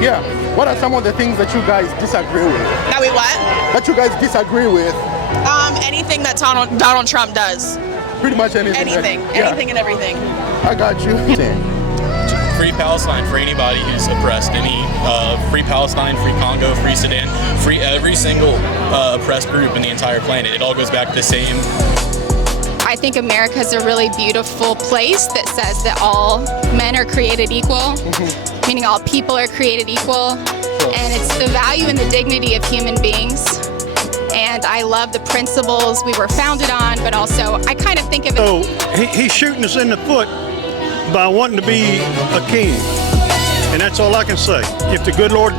Yeah. What are some of the things that you guys disagree with? That we what? That you guys disagree with? Anything that Donald Trump does. Pretty much anything. Anything. Anything and everything. I got you. Free Palestine for anybody who's oppressed. Free Palestine, free Congo, free Sudan, free every single oppressed group in the entire planet. It all goes back to the same. I think America is a really beautiful place that says that all men are created equal, meaning all people are created equal, and it's the value and the dignity of human beings. And I love the principles we were founded on, but also I kind of think of it. So he's shooting us in the foot by wanting to be a king, and that's all I can say. If the good Lord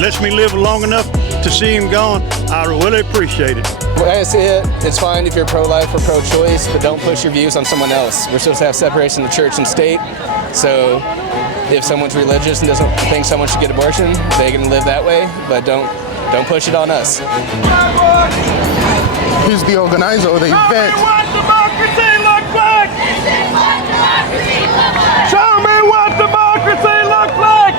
lets me live long enough to see him gone, I really appreciate it. I see it. It's fine if you're pro-life or pro-choice, but don't push your views on someone else. We're supposed to have separation of church and state. So if someone's religious and doesn't think someone should get abortion, they can live that way, but don't push it on us. Who's the organizer of the event? What democracy looks like! Show me what democracy looks like!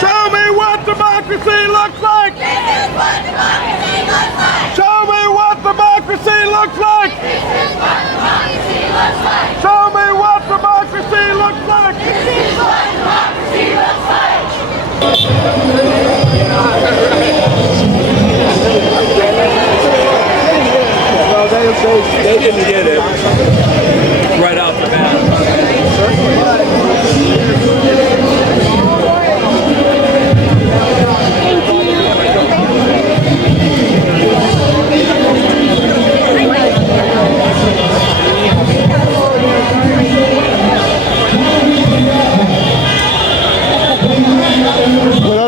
Show me what democracy looks like! Show me what democracy looks like! Show me what democracy looks like! Well, they didn't get it right off the bat.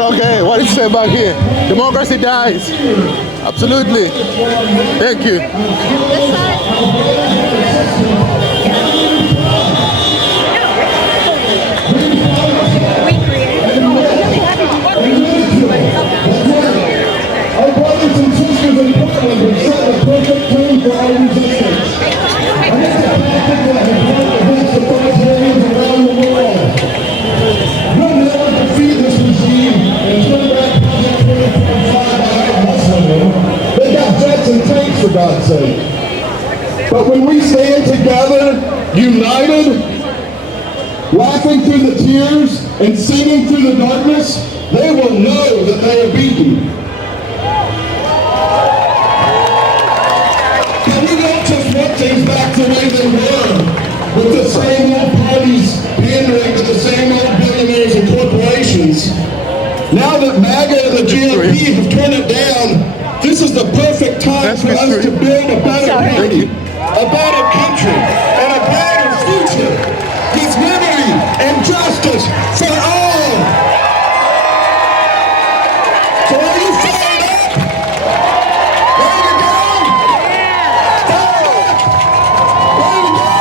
Okay, what did you say about here? Democracy dies. Absolutely. Thank you. Our brothers and sisters in Portland have set the perfect tone for our resistance. And it's a tactic that has worked against authoritarians around the world. We'll never defeat this regime and turn back Project 2045 by hustling them. They got jets and tanks, for God's sake. But when we stand together, united, laughing through the tears and singing through the darkness, they will know that they are beaten. And we don't just want things back the way they were, with the same old parties pandering to the same old billionaires and corporations. Now that MAGA and the GOP have turned it down, this is the perfect time for us to build a better party, a better country, and a brighter future with liberty and justice for all. So are you fired up? Ready to go? Ready to go?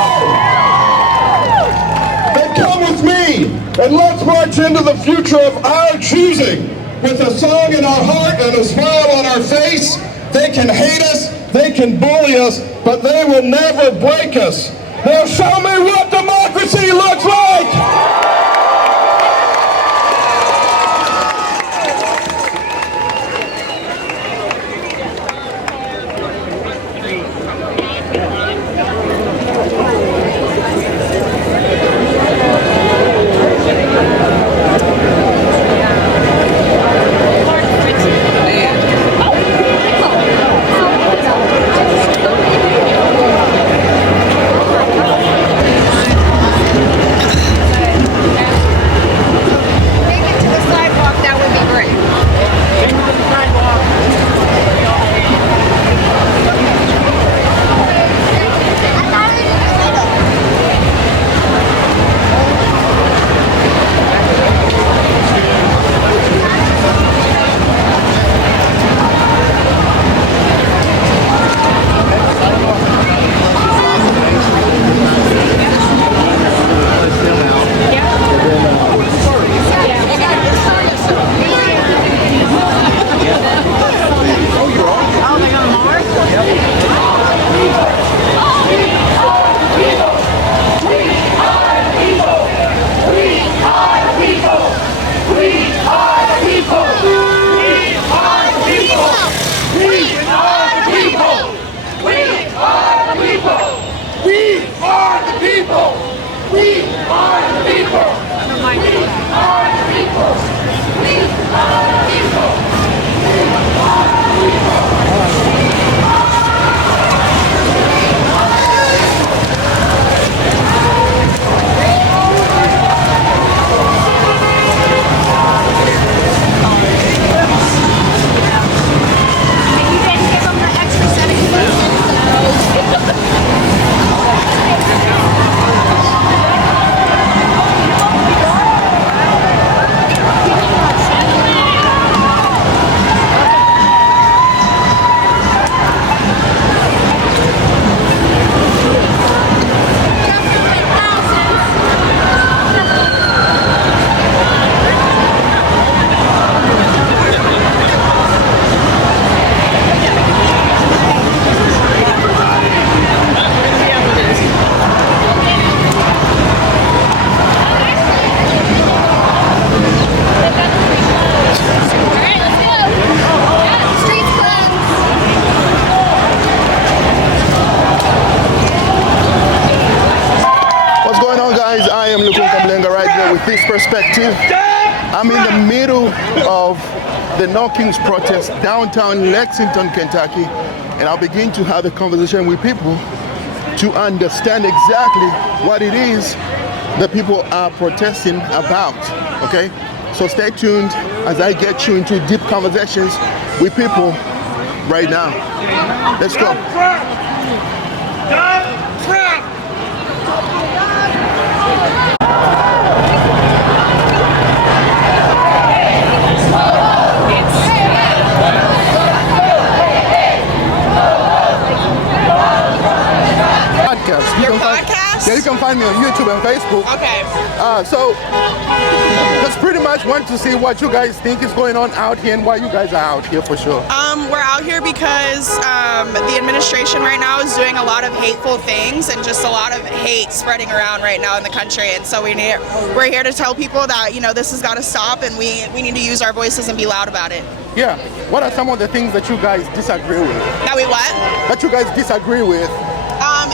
Then come with me, and let's march into the future of our choosing. With a song in our heart and a smile on our face, they can hate us, they can bully us, but they will never break us. Now show me what democracy looks like! perspective, I'm in the middle of the No Kings protest downtown Lexington, Kentucky, and I'll begin to have a conversation with people to understand exactly what it is that people are protesting about, okay? So stay tuned as I get you into deep conversations with people right now. Let's go. Your podcast? Yeah, you can find me on YouTube and Facebook. Okay. So just pretty much want to see what you guys think is going on out here and why you guys are out here for sure. We're out here because the administration right now is doing a lot of hateful things and just a lot of hate spreading around right now in the country. And so we're here to tell people that, you know, this has got to stop and we need to use our voices and be loud about it. Yeah. What are some of the things that you guys disagree with? That we what? That you guys disagree with?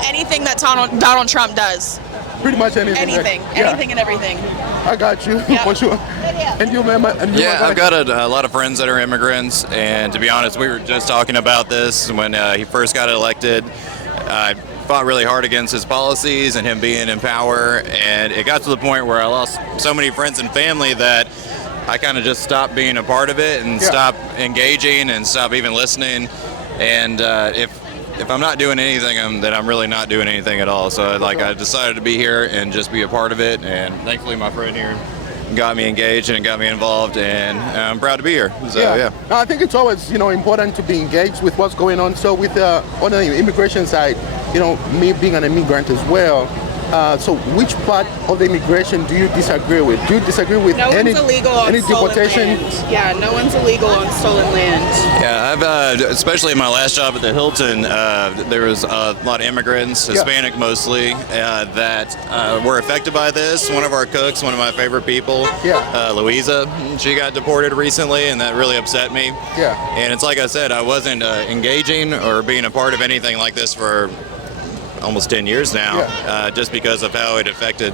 Anything that Donald Trump does. Pretty much anything. Anything and everything. I got you, for sure. And you remember? I've got a lot of friends that are immigrants, and to be honest, we were just talking about this when he first got elected. I fought really hard against his policies and him being in power, and it got to the point where I lost so many friends and family that I kind of just stopped being a part of it and stopped engaging and stopped even listening. And if I'm not doing anything, then I'm really not doing anything at all. So I decided to be here and just be a part of it. And thankfully my friend here got me engaged and got me involved, and I'm proud to be here. So yeah. I think it's always, important to be engaged with what's going on. So with on the immigration side, me being an immigrant as well, so which part of the immigration do you disagree with? Do you disagree with any deportation? Land. Yeah, no one's illegal on stolen land. Yeah, I've especially in my last job at the Hilton, there was a lot of immigrants, Hispanic mostly, that were affected by this. One of our cooks, one of my favorite people, Louisa, she got deported recently, and that really upset me. Yeah. And it's like I said, I wasn't engaging or being a part of anything like this for almost 10 years now, just because of how it affected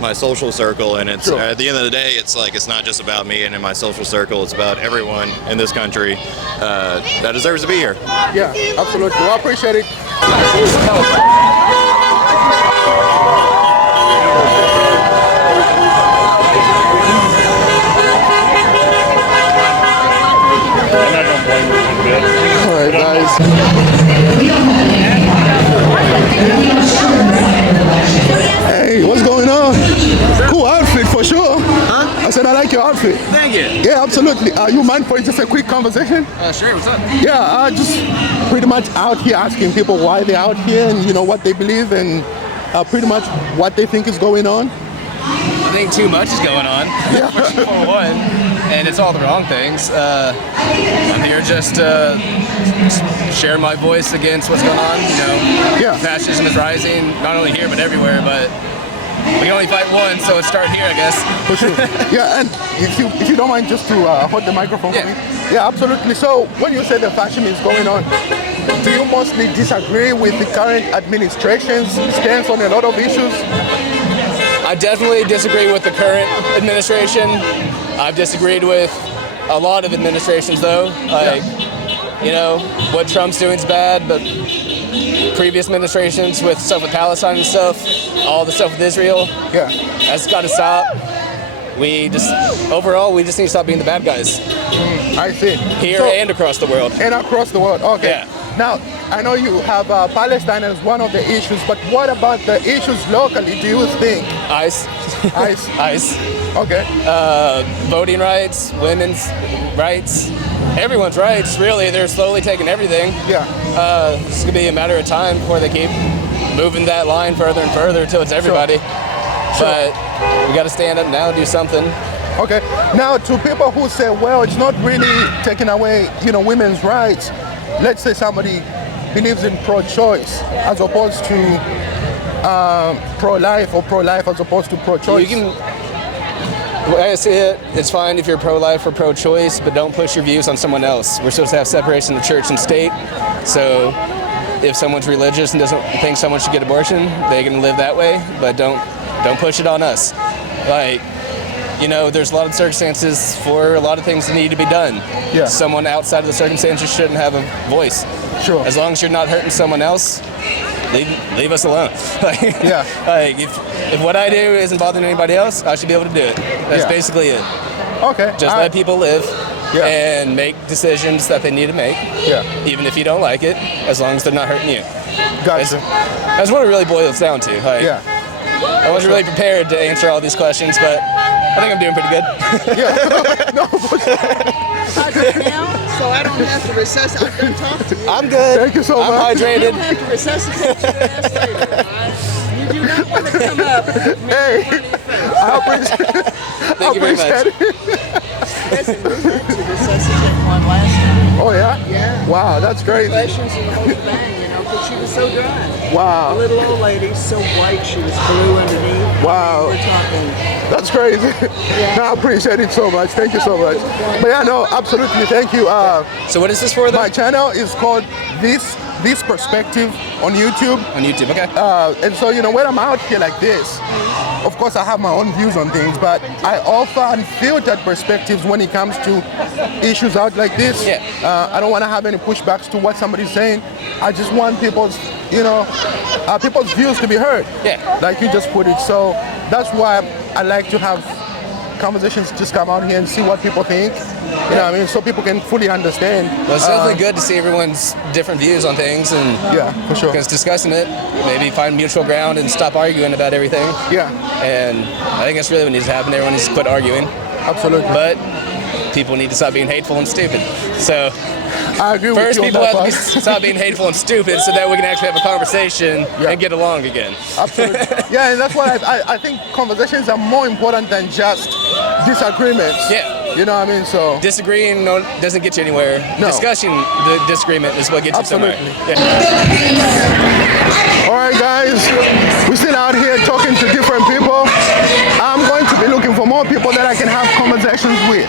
my social circle. And it's at the end of the day, it's not just about me and in my social circle, it's about everyone in this country that deserves to be here. Yeah, absolutely. Well, I appreciate it. All right, guys. Hey, what's going on? Cool outfit for sure. Huh? I said I like your outfit. Thank you. Yeah, absolutely. You mind for just a quick conversation? Sure, what's up? Yeah, just pretty much out here asking people why they're out here and what they believe and pretty much what they think is going on. I think too much is going on, for one, and it's all the wrong things. I'm here just to share my voice against what's going on. Fascism is rising, not only here but everywhere. But we can only fight one, so let's start here, I guess. For sure. Yeah, and if you don't mind, just to hold the microphone for me. Yeah, absolutely. So when you say the fascism is going on, do you mostly disagree with the current administration's stance on a lot of issues? I definitely disagree with the current administration. I've disagreed with a lot of administrations, though. What Trump's doing is bad, but previous administrations with stuff with Palestine and stuff, all the stuff with Israel, that's got to stop. Overall, we just need to stop being the bad guys. I see. Here and across the world. And across the world, okay. Yeah. Now, I know you have Palestine as one of the issues, but what about the issues locally, do you think? ICE. ICE. Okay. Voting rights, women's rights, everyone's rights, really. They're slowly taking everything. Yeah. It's going to be a matter of time before they keep moving that line further and further until it's everybody. But we got to stand up now and do something. Okay. Now, to people who say, well, it's not really taking away, women's rights. Let's say somebody believes in pro-choice as opposed to pro-life, or pro-life as opposed to pro-choice. The way I see it, it's fine if you're pro-life or pro-choice, but don't push your views on someone else. We're supposed to have separation of church and state. So if someone's religious and doesn't think someone should get abortion, they can live that way, but don't push it on us. you know, there's a lot of circumstances for a lot of things that need to be done. Yeah. Someone outside of the circumstances shouldn't have a voice. Sure. As long as you're not hurting someone else, leave us alone. Yeah. Like if what I do isn't bothering anybody else, I should be able to do it. That's Yeah. basically it. Okay. Just let people live Yeah. and make decisions that they need to make. Yeah. Even if you don't like it, as long as they're not hurting you. Gotcha. That's what it really boils down to. Like, Yeah. I wasn't really prepared to answer all these questions, but I think I'm doing pretty good. Yeah. No. So I don't have to resuscitate. I can talk to you. I'm good. Thank you so I'm much. I hydrated. don't have to resuscitate you an ass later, all right? You do not want to come up. Hey, I appreciate. Thank you very much. Listen, we had to resuscitate one last time. Oh yeah. Yeah. Wow, that's crazy. Questions and the whole thing, you know, because she was so dry. Wow. A little old lady, so white, she was blue underneath. Wow. We're talking. That's crazy. No, I appreciate it so much. Thank you so much. But yeah, no, absolutely. Thank you. So what is this for, though? My channel is called This Perspective on YouTube. On YouTube, okay. And so, you know, when I'm out here like this, of course I have my own views on things, but I offer unfiltered perspectives when it comes to issues out like this. Yeah. I don't want to have any pushbacks to what somebody's saying. I just want people's, you know, people's views to be heard. Yeah. Like you just put it. So that's why I like to have conversations, just come out here and see what people think. You know what I mean? So people can fully understand. Well, it's definitely good to see everyone's different views on things, and Yeah, for sure. because discussing it, maybe find mutual ground and stop arguing about everything. Yeah, And I think that's really what needs to happen. Everyone needs to quit arguing. absolutely. But people need to stop being hateful and stupid. So I agree with first, you on people that have to part. stop being hateful and stupid so that we can actually have a conversation Yeah. and get along again. Absolutely. Yeah, and that's why I think conversations are more important than just disagreements. Yeah. You know what I mean? So Disagreeing doesn't get you anywhere. No. Discussing the disagreement is what gets Absolutely. you somewhere. Yeah. all right, guys, we're still out here talking to different people. I'm going to be looking for more people that I can have conversations with.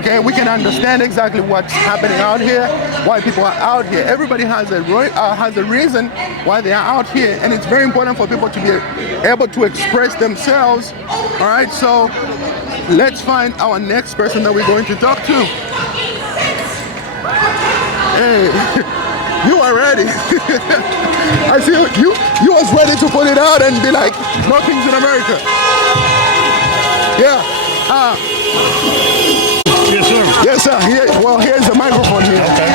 Okay, we can understand exactly what's happening out here, why people are out here. Everybody has a reason why they are out here, and it's very important for people to be able to express themselves. All right, so let's find our next person that we're going to talk to. Hey, you are ready. I see you was ready to put it out and be like, no kings in America. Yeah. Yes, sir. Yes, sir. Here's the microphone here. Okay.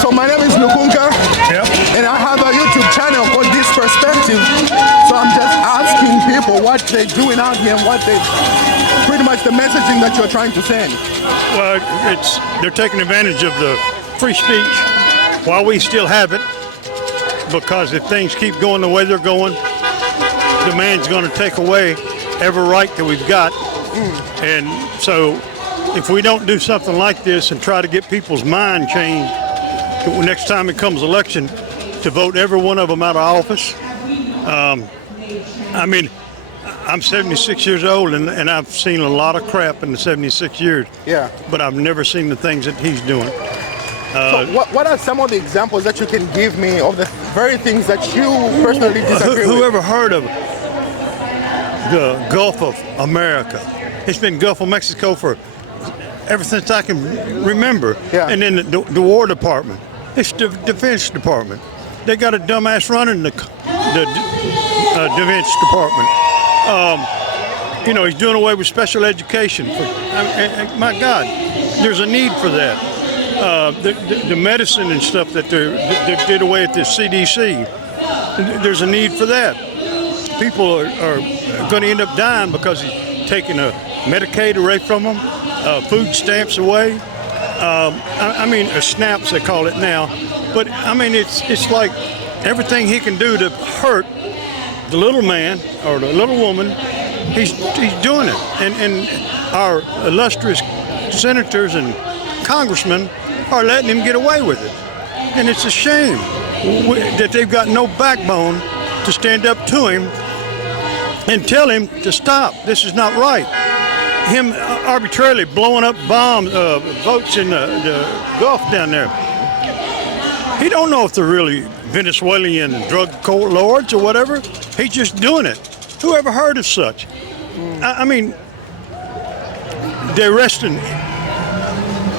So my name is Lukunka. Yep. And I have a YouTube channel called This Perspective. So I'm just asking people what they're doing out here and what they, pretty much the messaging that you're trying to send. Well, they're taking advantage of the free speech while we still have it, because if things keep going the way they're going, the man's going to take away every right that we've got. And so if we don't do something like this and try to get people's mind changed next time it comes election to vote every one of them out of office, I mean, I'm 76 years old and I've seen a lot of crap in the 76 years. Yeah. But I've never seen the things that he's doing. So what are some of the examples that you can give me of the very things that you personally disagree with? Whoever heard of the Gulf of America? It's been Gulf of Mexico for ever since I can remember. Yeah. And then the War Department. It's the Defense Department. They got a dumbass running the Defense Department. You know, he's doing away with special education. My God, there's a need for that. The medicine and stuff that they did away at the CDC, there's a need for that. People are going to end up dying because he's taking a Medicaid away from them, food stamps away. I mean, snaps they call it now. But I mean, it's like everything he can do to hurt the little man or the little woman, he's doing it. And our illustrious senators and congressmen are letting him get away with it. And it's a shame that they've got no backbone to stand up to him and tell him to stop. This is not right. Him arbitrarily blowing up boats in the Gulf down there. He don't know if they're really Venezuelan drug court lords or whatever. He's just doing it. Who ever heard of such? I mean, they're arresting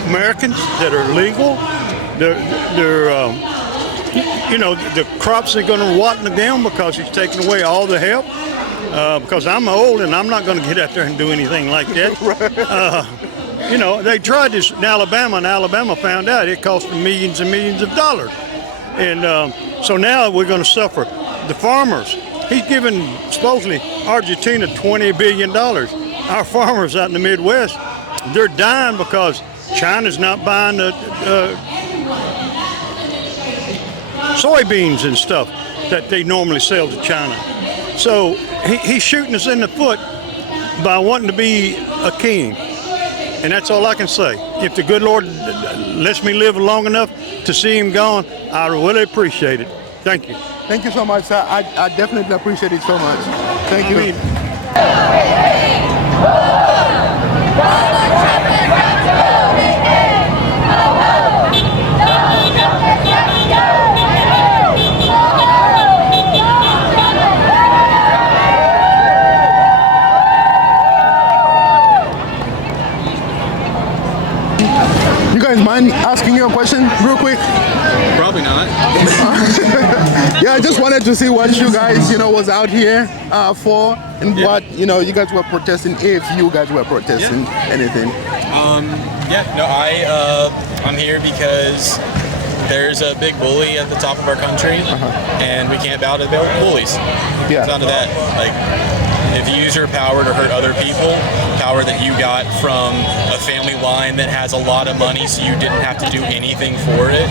Americans that are legal. The crops are going to rot in the ground because he's taking away all the help. Because I'm old and I'm not going to get out there and do anything like that. They tried this in Alabama, and Alabama found out it cost them millions and millions of dollars. And so now we're going to suffer. The farmers, he's giving supposedly Argentina $20 billion. Our farmers out in the Midwest, they're dying because China's not buying the soybeans and stuff that they normally sell to China. So he's shooting us in the foot by wanting to be a king. And that's all I can say. If the good Lord lets me live long enough to see him gone, I really appreciate it. Thank you. Thank you so much, sir. I definitely appreciate it so much. Thank you. You guys mind asking you a question real quick? Probably not. Yeah, I just wanted to see what you guys, was out here for, and what, you guys were protesting, if you guys were protesting anything. I'm here because there's a big bully at the top of our country, and we can't bow to bullies. Yeah. It's not to that. Like, if you use your power to hurt other people, power that you got from a family line that has a lot of money so you didn't have to do anything for it,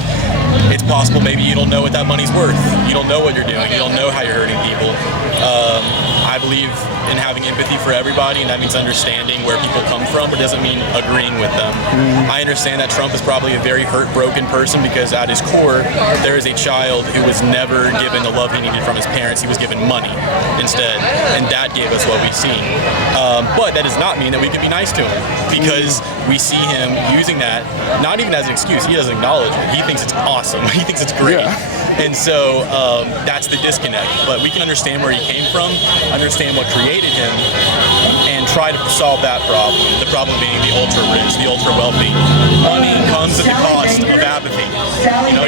it's possible maybe you don't know what that money's worth. You don't know what you're doing. You don't know how you're hurting people. I believe in having empathy for everybody, and that means understanding where people come from, but doesn't mean agreeing with them. I understand that Trump is probably a very hurt, broken person because at his core, there is a child who was never given the love he needed from his parents. He was given money instead, and that gave us what we've seen. But that does not mean that we can be nice to him, because we see him using that, not even as an excuse. He doesn't acknowledge it. He thinks it's awesome. He thinks it's great. And so that's the disconnect. But we can understand where he came from, understand what created him, and try to solve that problem. The problem being the ultra-rich, the ultra-wealthy. Money comes at the cost of apathy.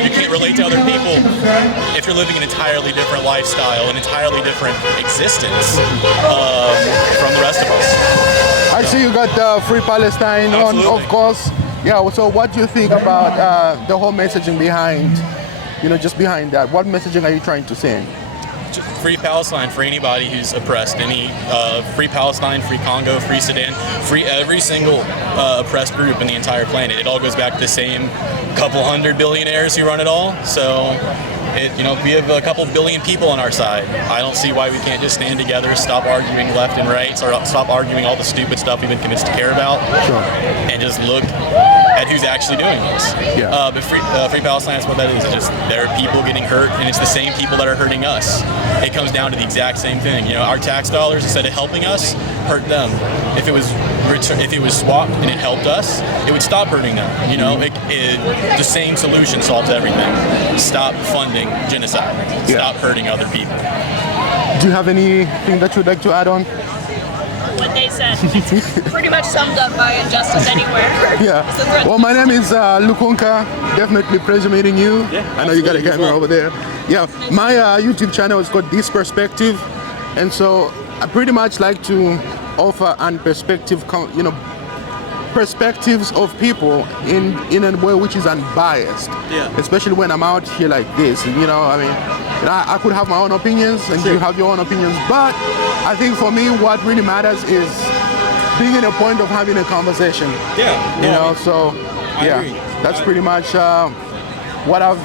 You can't relate to other people if you're living an entirely different lifestyle, an entirely different existence from the rest of us. I see you got Free Palestine on, of course. Yeah, so what do you think about the whole messaging behind, just behind that? What messaging are you trying to send? Free Palestine for anybody who's oppressed. Free Palestine, free Congo, free Sudan, free every single oppressed group in the entire planet. It all goes back to the same couple hundred billionaires who run it all. So, we have a couple billion people on our side. I don't see why we can't just stand together, stop arguing left and right, stop arguing all the stupid stuff we've been convinced to care about, and just look at who's actually doing this. But Free Palestine is what that is. It's just there are people getting hurt, and it's the same people that are hurting us. It comes down to the exact same thing. Our tax dollars, instead of helping us, hurt them. If it was swapped and it helped us, it would stop hurting them. The same solution solves everything. Stop funding genocide. Stop hurting other people. Do you have anything that you'd like to add on? What they said. It's pretty much summed up by Injustice Anywhere. Yeah. Well, my name is Lukunka. Definitely pleasure meeting you. I know you got a camera over there. Yeah. My YouTube channel is called This Perspective, and so I pretty much like to offer perspectives of people in a way which is unbiased. Especially when I'm out here like this. I could have my own opinions, and you have your own opinions, but I think for me what really matters is being in a point of having a conversation. That's pretty much what I've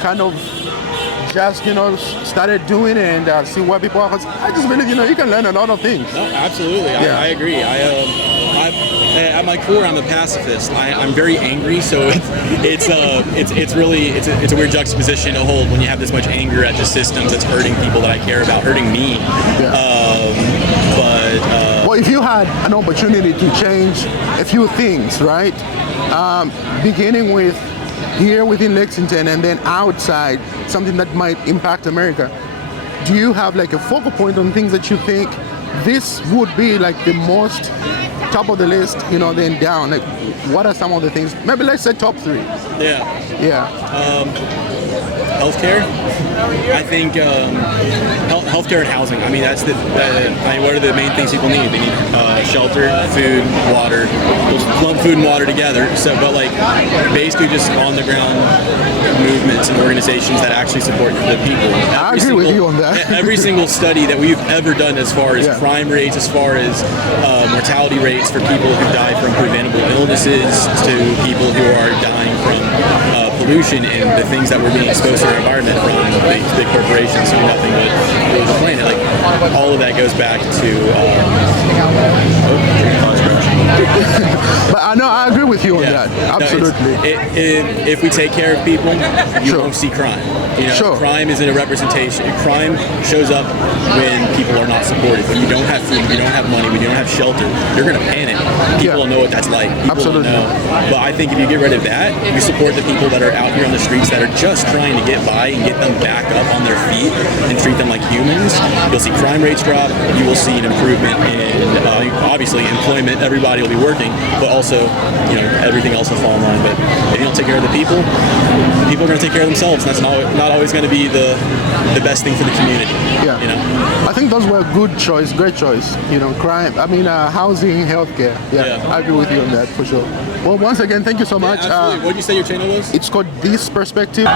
kind of just started doing, and see what people are. I just believe you can learn a lot of things. No, absolutely. I agree. At my core, I'm a pacifist. I'm very angry, so it's a weird juxtaposition to hold when you have this much anger at the systems that's hurting people that I care about, hurting me. Well, if you had an opportunity to change a few things, right? Beginning with here within Lexington and then outside, something that might impact America, do you have like a focal point on things that you think this would be like the most top of the list, then down. Like, what are some of the things? Maybe let's say top 3. Yeah. Yeah. Healthcare. I think healthcare and housing. I mean, what are the main things people need? They need shelter, food, water. We'll lump food and water together. So, but like basically just on the ground movements and organizations that actually support the people. I agree with you on that. Every single study that we've ever done, as far as crime rates, as far as mortality rates for people who die from preventable illnesses, to people who are dying from pollution and the things that we're being exposed to in our environment from big corporations who do nothing but pollute the planet. Like, all of that goes back to But I know I agree with you on that. Absolutely. If we take care of people, you won't see crime. Crime isn't a representation. Crime shows up when people are not supported. When you don't have food, when you don't have money, when you don't have shelter, you're going to panic. People will know what that's like. People will know. But I think if you get rid of that, you support the people that are out here on the streets that are just trying to get by and get them back up on their feet and treat them like humans. You'll see crime rates drop. You will see an improvement in obviously employment. Everybody will be working, but also everything else will fall in line. But if you don't take care of the people are going to take care of themselves, and that's not always going to be the best thing for the community. Yeah. I think those were great choice. Crime. I mean, housing, healthcare. Yeah, I agree with you on that for sure. Well, once again, thank you so much. What did you say your channel was? It's called This Perspective.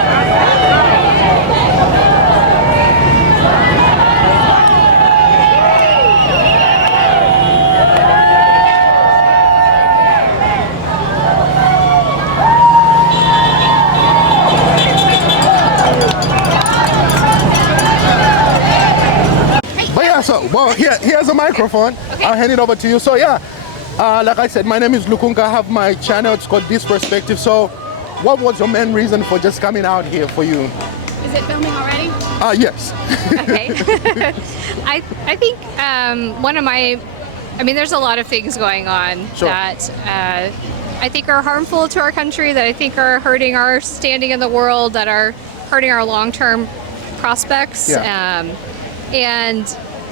Here's a microphone. Okay. I'll hand it over to you. So like I said, my name is Lukunka. I have my channel. It's called This Perspective. So what was your main reason for just coming out here for you? Is it filming already? Yes. Okay. I think there's a lot of things going on that I think are harmful to our country, that I think are hurting our standing in the world, that are hurting our long-term prospects. Yeah.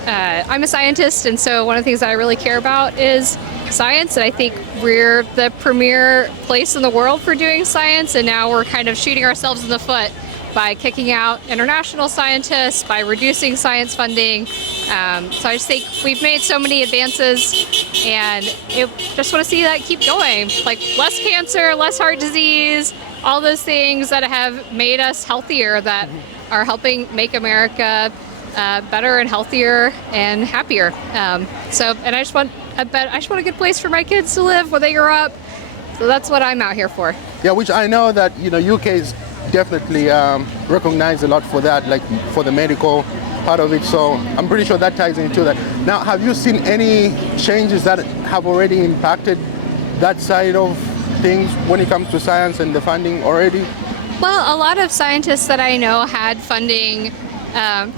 I'm a scientist, and so one of the things that I really care about is science, and I think we're the premier place in the world for doing science, and now we're kind of shooting ourselves in the foot by kicking out international scientists, by reducing science funding. So I just think we've made so many advances, and just want to see that keep going. Like less cancer, less heart disease, all those things that have made us healthier, that are helping make America better and healthier and happier. And I just want a good place for my kids to live when they grow up. So that's what I'm out here for. Yeah, which I know that UK is definitely recognized a lot for that, like for the medical part of it. So I'm pretty sure that ties into that. Now, have you seen any changes that have already impacted that side of things when it comes to science and the funding already? Well, a lot of scientists that I know had funding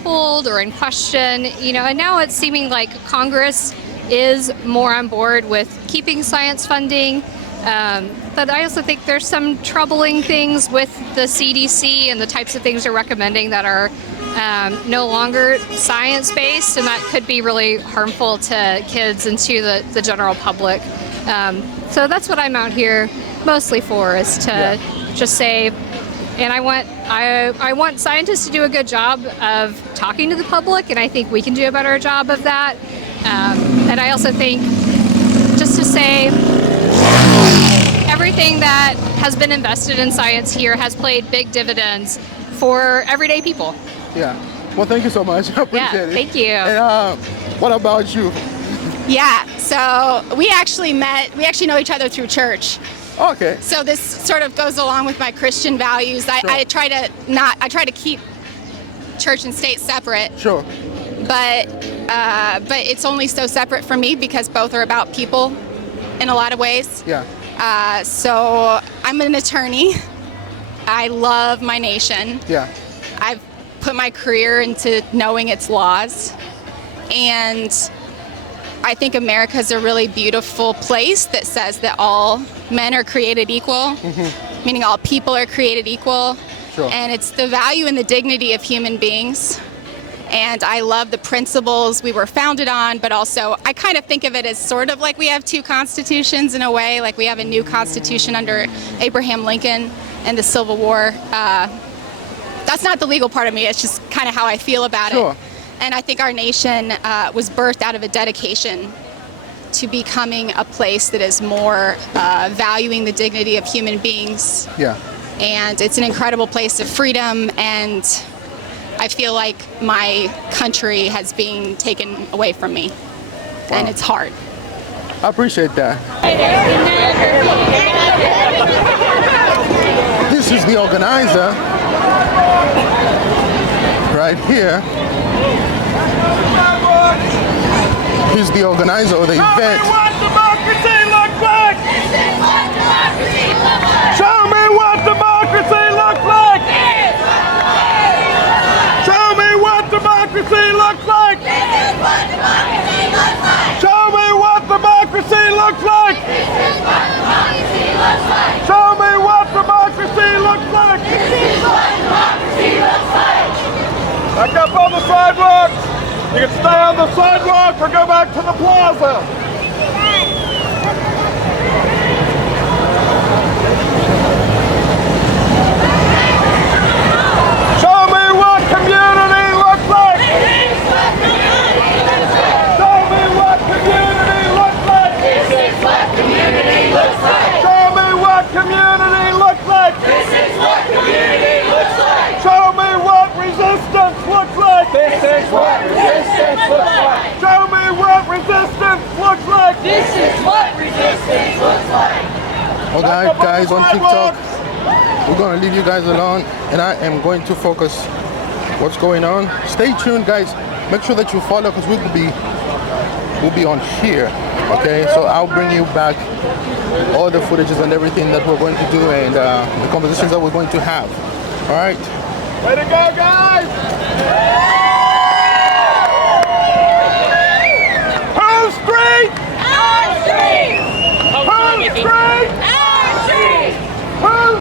pulled or in question, and now it's seeming like Congress is more on board with keeping science funding. But I also think there's some troubling things with the CDC and the types of things they're recommending that are no longer science-based, and that could be really harmful to kids and to the general public. So that's what I'm out here mostly for, is to just say, and I want scientists to do a good job of talking to the public, and I think we can do a better job of that. And I also think, just to say, everything that has been invested in science here has paid big dividends for everyday people. Yeah. Well, thank you so much. I appreciate it. Thank you. And what about you? Yeah. So we actually know each other through church. Okay. So this sort of goes along with my Christian values. Sure. I try to keep church and state separate. Sure. But it's only so separate from me because both are about people in a lot of ways. Yeah. So I'm an attorney. I love my nation. Yeah. I've put my career into knowing its laws, and I think America is a really beautiful place that says that all men are created equal, meaning all people are created equal. Sure. And it's the value and the dignity of human beings. And I love the principles we were founded on, but also I kind of think of it as sort of like we have two constitutions in a way, like we have a new constitution under Abraham Lincoln and the Civil War. That's not the legal part of me, it's just kind of how I feel about it. And I think our nation was birthed out of a dedication to becoming a place that is more valuing the dignity of human beings. Yeah. And it's an incredible place of freedom, and I feel like my country has been taken away from me. And it's hard. I appreciate that. This is the organizer right here. He's the organizer of the event. Show me what democracy looks like! Show me what democracy looks like! This is what democracy looks like! Show me what democracy looks like! This is what democracy looks like! Show me what democracy looks like! This is what democracy looks like! Back up on the sidewalk! You can stay on the sidewalk or go back to the plaza! Show me what community looks like! Show me what community looks like! This is what community looks like! Show me what community looks like! This is what community looks like! Show me what resistance looks like! This is what resistance looks like! Show me what resistance looks like! This is what resistance looks like! Well, guys on TikTok, we're going to leave you guys alone, and I am going to focus what's going on. Stay tuned, guys. Make sure that you follow, because we'll be on here. Okay, so I'll bring you back all the footages and everything that we're going to do, and the conversations that we're going to have. All right. Way to go, guys! Who's street? Our street! Who's street?